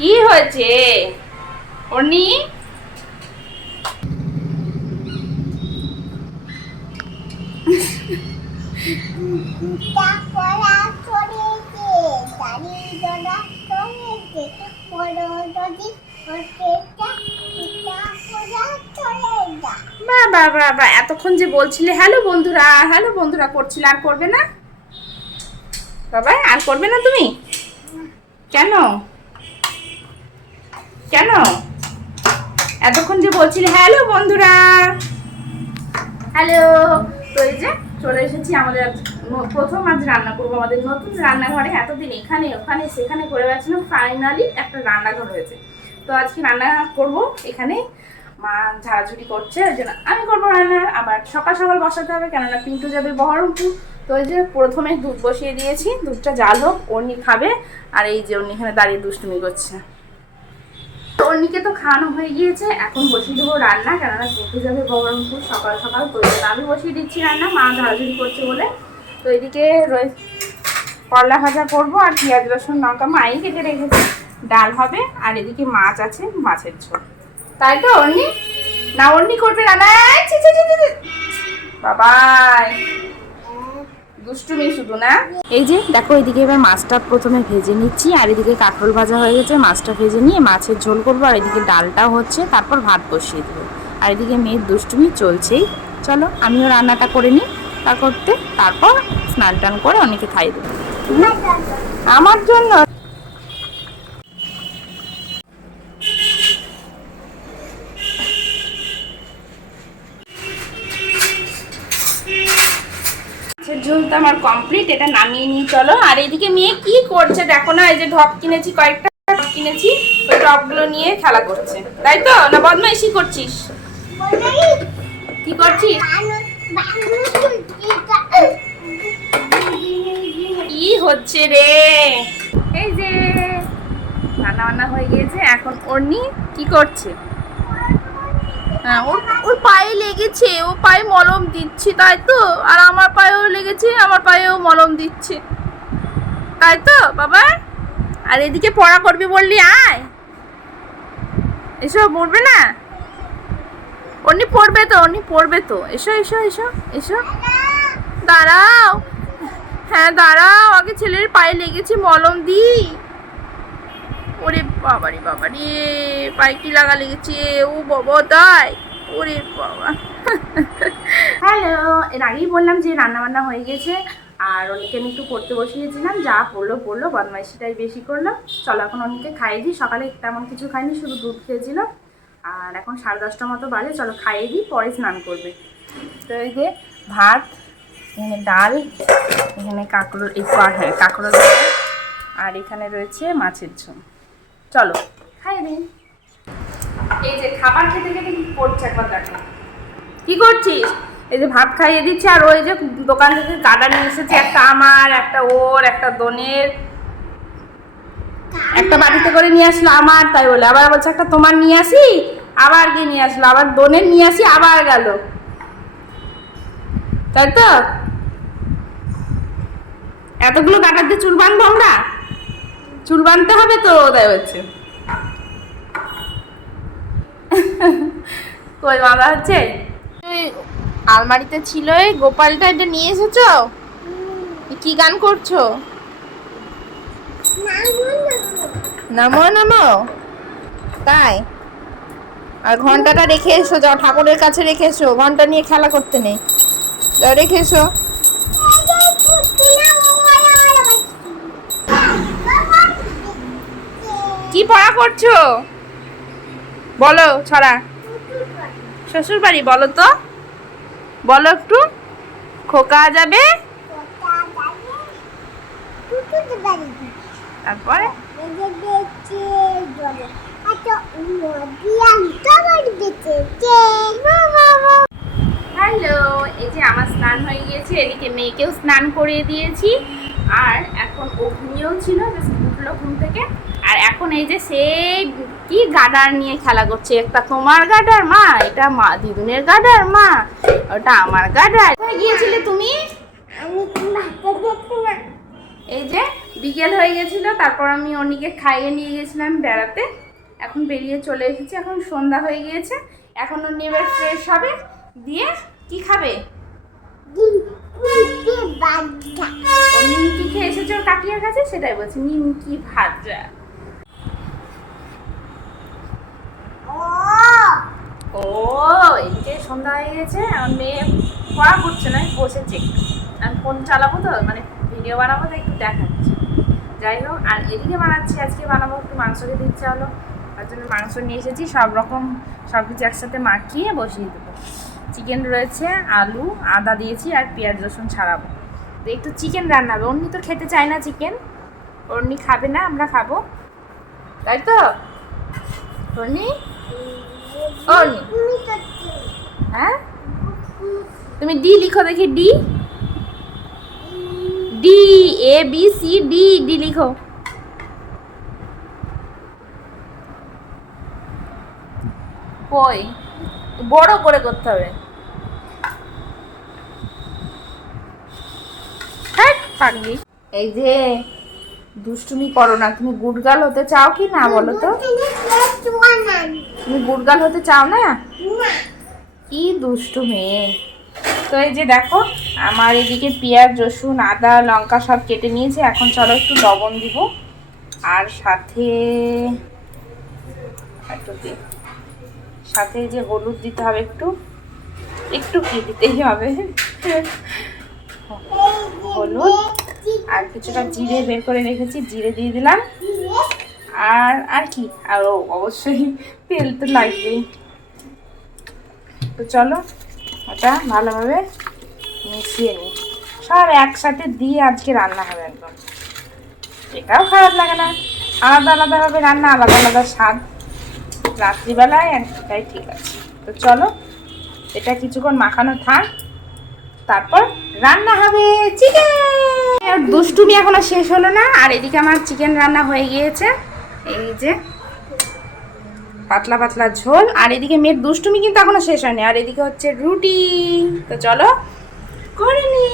কি হয়েছে? বা এতক্ষণ যে বলছিলে হ্যালো বন্ধুরা হ্যালো বন্ধুরা, করছিলে, আর করবে না? বাবা, আর করবে না তুমি? কেন? কেন? এতক্ষণ যে বলছিলে হ্যালো বন্ধুরা! হ্যালো তো এই যে চলে এসেছি আমাদের প্রথম আজ রান্না করব আমাদের নতুন রান্নাঘরে। এতদিন এখানে, ওখানে, সেখানে করে বেড়াচ্ছিলাম ফাইনালি একটা রান্নাঘর হয়েছে। তো আজকে রান্না করব এখানে। মা ঝাড়াঝুড়ি করছে, ওই জন্য আমি করব রান্না। আবার সকাল সকাল বসাতে হবে, কেননা পিন্টু যাবে বহরমপুর। তো ওই যে প্রথমে দুধ বসিয়ে দিয়েছি, দুধটা জাল হোক অর্নি খাবে। আর এই যে অর্নি এখানে দাঁড়িয়ে দুষ্টুমি করছে। তো অর্নিকে তো খাওয়ানো হয়ে গিয়েছে, এখন বসিয়ে দেবো রান্না, কেননা পিন্টু যাবে বহরমপুর সকাল সকাল ওই আমি বসিয়ে দিচ্ছি রান্না, মা ঝাড়াঝুড়ি করছে বলে। তো এদিকে রয়ে করলা ভাজা করব আর পেঁয়াজ, রসুন, লঙ্কা, মাই কেটে রেখেছে। ডাল হবে, আর এদিকে মাছ আছে, মাছের ঝোল। তাই তো অর্নি না অর্নি করবে রান্না। বাবাই। দুষ্টুমি শুধু না? এই যে দেখো এদিকে এবার মাছটা প্রথমে ভেজে নিচ্ছি আর এদিকে কাঁকরোল ভাজা হয়ে গেছে মাছটা ভেজে নিয়ে মাছের ঝোল করব আর এদিকে ডালটাও হচ্ছে তারপর ভাত বসিয়ে দেবো। আর এদিকে মেয়ের দুষ্টুমি চলছেই। চলো আমিও রান্নাটা করে নিই তা করতে তারপর স্নান টান করে অনেকে খাইয়ে দেবো। আমার জন্য তো আমার কমপ্লিট এটা নামিয়ে নিয়ে চলো। আর এদিকে মেয়ে কি করছে দেখো না, এই যে ঢপ কিনেছি কয়েকটা কিনেছি ওই টপগুলো নিয়ে খেলা করছে। তাই তো? না বদমাইশি করছিস? কি করছিস? কি হচ্ছে রে? এই যে রান্না বান্না হয়ে গিয়েছে, এখন অর্নি কি করছে? হ্যাঁ ওর পায়ে লেগেছে, ও পায়ে মলম দিচ্ছি, তাই তো? আর আমার পায়েও লেগেছে, আমার পায়েও মলম দিচ্ছে। তাই তো, বাবা? আর এদিকে পড়া করবি বললি, আয়। এসব পড়বে না? অন্য পড়বে তো অন্য পড়বে তো। এসো এসো এসো এসো। দাঁড়াও। হ্যাঁ দাঁড়াও, আগে ছেলের পায়ে লেগেছে, মলম দি। ওরে বাবারে বাবা রে কি লাগা লেগেছে ও বাবা তাই, ওরে বাবা। হ্যালো, এর আগেই বললাম যে রান্না বান্না হয়ে গেছে, আর অনেকে আমি একটু পড়তে বসিয়েছিলাম, যা পড়ল পড়ল, বদমাইশিটাই বেশি করল। চলো এখন অনেকে খাইয়ে দিই, সকালে তেমন কিছু খাইনি, শুধু দুধ খেয়েছিল আর এখন সাড়ে দশটা মতো বাজে, চলো খাইয়ে দিই, পরে স্নান করবে। তো এই যে ভাত, এখানে ডাল, এখানে কাঁকড়ো এই হ্যাঁ কাঁকড়ো আর এখানে রয়েছে মাছের ঝোল। চলো। খাইয়ে দিন এই যে খাবার খেতে খেতে কি করছে একবার দেখো। কি করছিস? এই যে ভাত খাইয়ে দিচ্ছে আর ওই যে দোকান থেকে গাডা নিয়ে এসেছে একটা আমার একটা ওর একটা দনের। একটা বাড়িতে করে নিয়ে আসলো আমার তাই বলে। আবার বলছে একটা তোমার নিয়ে আসি আবার গিয়ে নিয়ে আসলো আবার দনের নিয়ে আসি আবার গেল। তাই তো? এতগুলো গাডার দিয়ে চুল বাঁধবো আমরা? চুল বাঁধতে হবে তো তাই হচ্ছে কই বাবা হচ্ছে? তুই আলমারিতে ছিল এই গোপালটা এটা নিয়ে এসেছ? কি গান করছ? নামো নামো। তাই? আর ঘন্টাটা রেখে এসো যাও ঠাকুরের কাছে রেখে এসো ঘণ্টা নিয়ে খেলা করতে নেই। যাও রেখে এসো। কি পড়া করছ? বলো, ছড়া। শ্বশুর বাড়ি বলো তো। বলো একটু। খোকা যাবে? তারপরে? হ্যালো, এই যে আমার স্নান হয়ে গিয়েছে, এদিকে মেয়েকেও স্নান করিয়ে দিয়েছি। আর এখন ও ঘুমিয়েও ছিল, জাস্ট উঠল ঘুম থেকে। আর এখন এই যে সেই কি গাডার নিয়ে খেলা করছে? একটা তোমার গাডার মা এটা মা দিদুনের গাডার মা ওটা আমার গাডার। কোথায় গিয়েছিলে তুমি? এই যে বিকেল হয়ে গেছিল তারপর আমি অনিকে খাইয়ে নিয়ে গেছিলাম বেড়াতে। এখন বেরিয়ে চলে এসেছি এখন সন্ধ্যা হয়ে গিয়েছে। এখন অন্য এবার ফ্রেশ হবে দিয়ে কি খাবে? নিমকি খেয়ে এসেছে ওর কাকিয়ার কাছে? সেটাই বলছি নিমকি ভাজা ও ও এদিকে সন্ধ্যা হয়ে গেছে আমার মেয়ে পড়া করছে না বসেছে একটু আমি ফোন চালাবো তো মানে ভিডিও বানাবো তো একটু দেখাচ্ছি। যাই হোক আর এদিকে বানাচ্ছি আজকে বানাবো একটু মাংস খেতে ইচ্ছা হলো। তার জন্য মাংস নিয়ে এসেছি সব রকম সব কিছু একসাথে মাখিয়ে বসিয়ে দেবো। চিকেন রয়েছে আলু আদা দিয়েছি আর পেঁয়াজ রসুন ছাড়াবো। তো একটু চিকেন রান্না হবে। অন্যি তো খেতে চায় না চিকেন অন্যি খাবে না আমরা খাব। তাই তো? তুমি তো হ্যাঁ? তুমি ডি লিখো দেখি D? D A B C D D লিখো। কই? বড় করে করতে হবে। হ্যাঁ পাগলি। এই যে দুষ্টুমি করো না। তুমি গুডগাল হতে চাও কি না বলো তো? তুমি গুডগাল হতে চাও না। কি দুষ্টু মেয়ে। তো এই যে দেখো, আমার এদিকে পেঁয়াজ, রসুন, আদা, লঙ্কা সব কেটে নিয়েছে। এখন চলো একটু লবণ দিব। আর সাথে একটু সাথে যে হলুদ দিতে হবে একটু। একটু কি দিতেই হবে? হলুদ। আর কিছুটা জিরে বের করে রেখেছি, জিরে দিয়ে দিলাম। আর আর কি? আর অবশ্যই তেল তো লাগবেই। তো চলো, ওটা ভালোভাবে মিশিয়ে নিই। সব একসাথে দিয়ে আজকে রান্না হবে একদম। এটাও খারাপ লাগে না। আলাদা আলাদাভাবে রান্না, আলাদা আলাদা স্বাদ। রাত্রিবেলায় একটাই ঠিক আছে। তো চলো, এটা কিছুক্ষণ মাখানো থাক। তারপর রান্না হবে চিকেন! দুষ্টুমি এখনও শেষ হলো না। আর এদিকে আমার চিকেন রান্না হয়ে গিয়েছে। এই যে পাতলা পাতলা ঝোল, আর এদিকে মেয়ের দুষ্টুমি কিন্তু এখনও শেষ হয়নি। আর এদিকে হচ্ছে রুটি। তো চলো, করে নি।